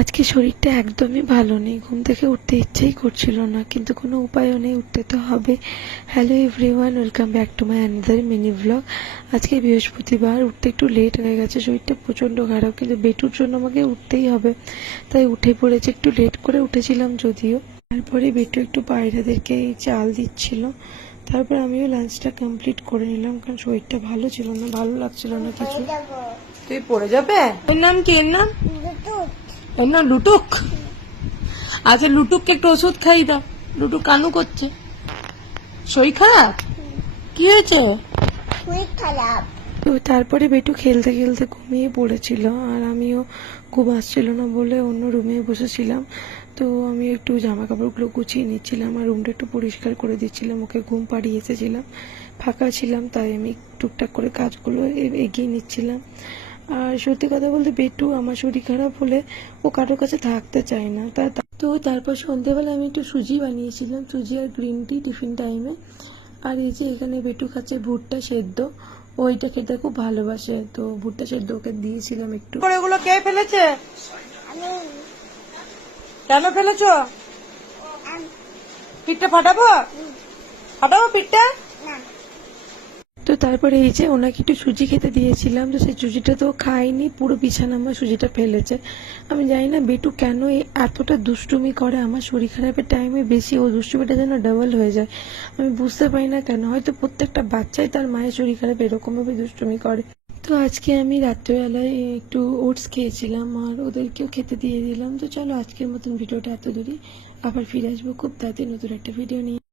আজকে শরীরটা একদমই ভালো নেই। ঘুম থেকে উঠতে ইচ্ছেই করছিল না কিন্তু কোনো উপায়ও নেই উঠতে তো হবে। Hello everyone welcome back to my another mini blog আজকে বৃহস্পতিবার উঠতে একটু লেট হয়ে গেছে শরীরটা প্রচণ্ড খারাপ কিন্তু বেটুর জন্য আমাকে উঠতেই হবে। তাই উঠে পড়েছে একটু লেট করে উঠেছিলাম যদিও। তারপরে বেটু একটু পায়রাদেরকে চাল দিচ্ছিল। তারপর আমিও লাঞ্চটা কমপ্লিট করে নিলাম কারণ শরীরটা ভালো ছিল না ভালো লাগছিল না কিছু। তুই পড়ে যাবে? নাম কি? নাম? এর নাম লুটুক। আচ্ছা লুটুককে একটু ওষুধ খাই দাও। লুটুক কানু করছে। শরীর খারাপ? কি হয়েছে? তো তারপরে বেটু খেলতে খেলতে ঘুমিয়ে পড়েছিল আর আমিও ঘুম আসছিল না বলে অন্য রুমে বসেছিলাম। তো আমি একটু জামা কাপড়গুলো গুছিয়ে নিচ্ছিলাম আর রুমটা একটু পরিষ্কার করে দিচ্ছিলাম। ওকে ঘুম পাড়িয়ে এসেছিলাম। ফাঁকা ছিলাম তাই আমি টুকটাক করে কাজগুলো এ- এগিয়ে নিচ্ছিলাম। আর সত্যি কথা বলতে বেটু আমার শরীর খারাপ হলে ও কারোর কাছে থাকতে চায় না। তা তো তারপর সন্ধেবেলা আমি একটু সুজি বানিয়েছিলাম সুজি আর গ্রিন টি টিফিন টাইমে আর এই যে এখানে বেটু খাচ্ছে ভুট্টা সেদ্ধ ওইটা খেতে খুব ভালোবাসে। তো ভুট্টা সেদ্ধ ওকে দিয়েছিলাম একটু। করে এগুলো কে ফেলেছে? কেন ফেলেছো? পিঠটা ফাটাবো? ফাটাবো পিঠটা? তো তারপরে এই যে ওনাকে একটু সুজি খেতে দিয়েছিলাম, তো সেই সুজিটা তো খায়নি পুরো বিছানা আমার সুজিটা ফেলেছে। আমি জানি না বেটু কেন এতটা দুষ্টুমি করে, আমার শরীর খারাপের টাইমে বেশি ও দুষ্টুমিটা যেন ডাবল হয়ে যায়। আমি বুঝতে পারি না কেন, হয়তো প্রত্যেকটা বাচ্চাই তার মায়ের শরীর খারাপ এরকমভাবে দুষ্টুমি করে। তো আজকে আমি রাত্রেবেলায় একটু ওটস খেয়েছিলাম আর ওদেরকেও খেতে দিয়ে দিলাম। তো চলো আজকের মতন ভিডিওটা এত দূরই আবার ফিরে আসব খুব তাড়াতাড়ি নতুন একটা ভিডিও নিয়ে।